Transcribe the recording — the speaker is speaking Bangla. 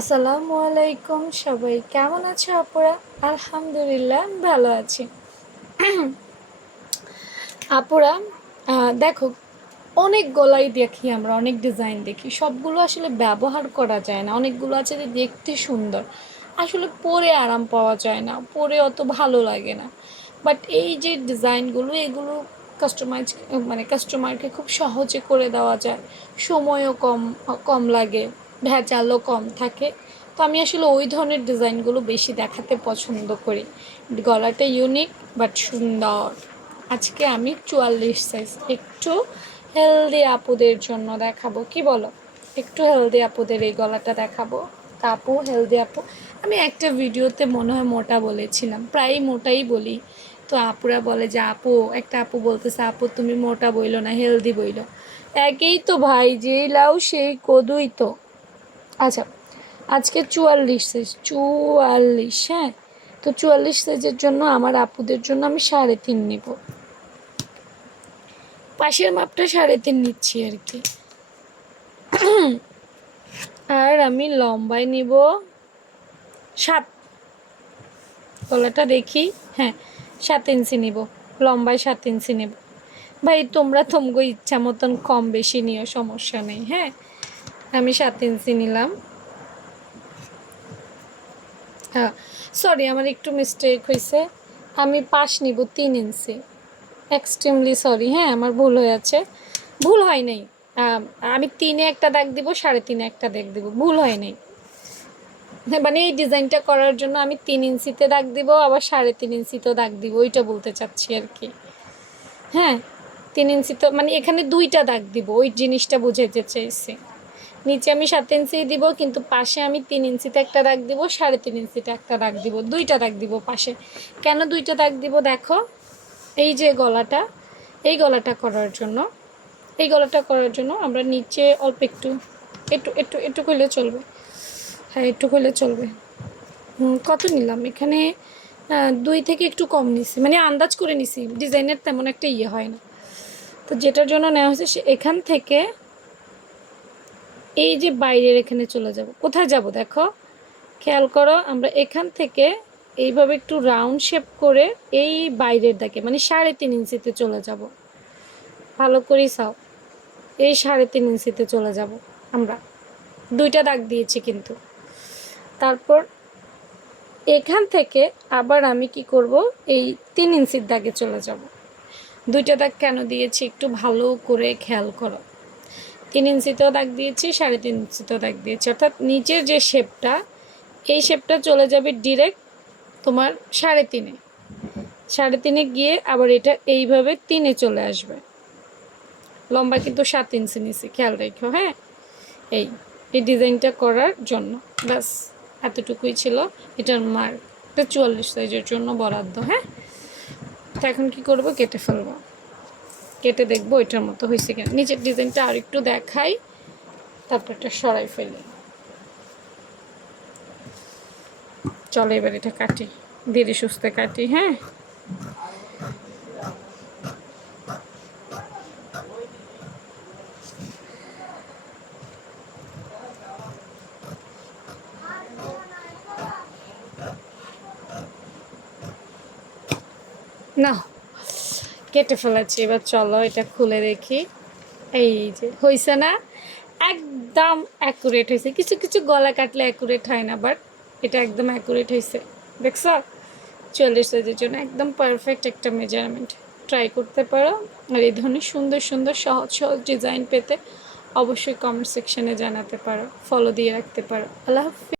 আসসালামু আলাইকুম, সবাই কেমন আছো আপুরা? আলহামদুলিল্লাহ আমি ভালো আছি। আপুরা, দেখো, অনেক গলাই দেখি আমরা, অনেক ডিজাইন দেখি, সবগুলো আসলে ব্যবহার করা যায় না। অনেকগুলো আছে যে দেখতে সুন্দর, আসলে পরে আরাম পাওয়া যায় না, পরে অত ভালো লাগে না। বাট এই যে ডিজাইনগুলো, এগুলো কাস্টমাইজ, মানে কাস্টমারকে খুব সহজে করে দেওয়া যায়, সময়ও কম কম লাগে, ভেজালও কম থাকে। তো আমি আসলে ওই ধরনের ডিজাইনগুলো বেশি দেখাতে পছন্দ করি। গলাটা ইউনিক বাট সুন্দর। আজকে আমি 44 সাইজ একটু হেলদি আপুদের জন্য দেখাবো, কি বলো? একটু হেলদি আপুদের এই গলাটা দেখাবো। আপু হেলদি আপু, আমি একটা ভিডিওতে মনে হয় মোটা বলেছিলাম, প্রায়ই মোটাই বলি। তো আপুরা বলে যে আপু, একটা আপু বলতেছে আপু তুমি মোটা বইলো না, হেলদি বইলো। একেই তো ভাই, যেই লাউ সেই কদুই তো। আচ্ছা, আজকে 44 সাইজ, 44, হ্যাঁ। তো 44 সাইজের জন্য আমার আপুদের জন্য আমি 3.5 নিব। পাশের মাপটা 3.5 নিচ্ছি আর কি। আর আমি লম্বায় নিব 7। গলাটা দেখি, হ্যাঁ, 7 ইঞ্চি নিব। লম্বায় 7 ইঞ্চি নেব। ভাই তোমরা তোমগো ইচ্ছা মতন কম বেশি নিও, সমস্যা নেই, হ্যাঁ। আমি 7 ইঞ্চি নিলাম। হ্যাঁ, সরি, আমার একটু মিস্টেক হয়েছে। আমি পাশ নিব 3 ইঞ্চি। এক্সট্রিমলি সরি, হ্যাঁ, আমার ভুল হয়ে আছে। ভুল হয় নাই। আমি 3-এ একটা দাগ দিব, 3.5-এ একটা দাগ দিব, ভুল হয় নাই। হ্যাঁ, মানে এই ডিজাইনটা করার জন্য আমি 3 ইঞ্চিতে দাগ দিব, আবার 3.5 ইঞ্চিতেও দাগ দিব, ওইটা বলতে চাচ্ছি আর কি। হ্যাঁ, 3 ইঞ্চি তো মানে এখানে 2টা দাগ দিব, ওই জিনিসটা বুঝাইতে চাইছি। নিচে আমি 7 ইঞ্চি দিব, কিন্তু পাশে আমি 3 ইঞ্চিতে একটা দাগ দিব, 3.5 ইঞ্চিতে একটা দাগ দিব, 2টা দাগ দিব পাশে। কেন 2টা দাগ দিব দেখো, এই যে গলাটা, এই গলাটা করার জন্য, এই গলাটা করার জন্য আমরা নিচে অল্প একটু একটু একটু একটু করলে চলবে। হ্যাঁ, একটু করলে চলবে। কত নিলাম এখানে? 2 থেকে একটু কম নিছি, মানে আন্দাজ করে নিছি, ডিজাইনের তেমন একটা ইয়ে হয় না। তো যেটার জন্য নেওয়া হয়েছে সে এখান থেকে এই যে বাইরের এখানে চলে যাব। কোথায় যাব দেখো, খেয়াল করো, আমরা এখান থেকে এইভাবে একটু রাউন্ড শেপ করে এই বাইরের দিকে মানে 3.5 ইঞ্চিতে চলে যাব। ভালো করেই চাও, এই 3.5 ইঞ্চিতে চলে যাব আমরা। 2টা দাগ দিয়েছি কিন্তু। তারপর এখান থেকে আবার আমি কি করব, এই 3 ইঞ্চির দাগে চলে যাব। 2টা দাগ কেন দিয়েছি একটু ভালো করে খেয়াল করো। 3 ইঞ্চিতেও দাগ দিয়েছি, 3.5 ইঞ্চিতেও দাগ দিয়েছি, অর্থাৎ নিচের যে শেপটা, এই শেপটা চলে যাবে ডিরেক্ট তোমার 3.5-এ। 3.5-এ গিয়ে আবার এটা এইভাবে 3-এ চলে আসবে। লম্বা কিন্তু 7 ইঞ্চি নিছি, খেয়াল রেখো, হ্যাঁ। এই এই ডিজাইনটা করার জন্য ব্যাস এতটুকুই ছিল এটার মার্ক। এটা 44 সাইজের জন্য বরাদ্দ, হ্যাঁ। তো এখন কী করবো, কেটে ফেলবো। কেটে দেখবো এটার মতো হয়েছে কিনা। নিচের ডিজাইনটা আর একটু দেখাই, তারপর এটা সরাই ফেলি। চলো এবার এটা কাটি, ধীরে সুস্থে কাটি, হ্যাঁ। না, কেটে ফেলেছি, এবার চলো এটা খুলে দেখি। এই যে হয়েছে না, একদম অ্যাকুরেট হয়েছে। কিছু কিছু গলা কাটলে অ্যাকুরেট হয় না, বাট এটা একদম অ্যাকুরেট হয়েছে, দেখছ? 44 সাইজের জন্য একদম পারফেক্ট একটা মেজারমেন্ট। ট্রাই করতে পারো। আর এই ধরনের সুন্দর সুন্দর সহজ সহজ ডিজাইন পেতে অবশ্যই কমেন্ট সেকশানে জানাতে পারো, ফলো দিয়ে রাখতে পারো। আল্লাহ হাফিজ।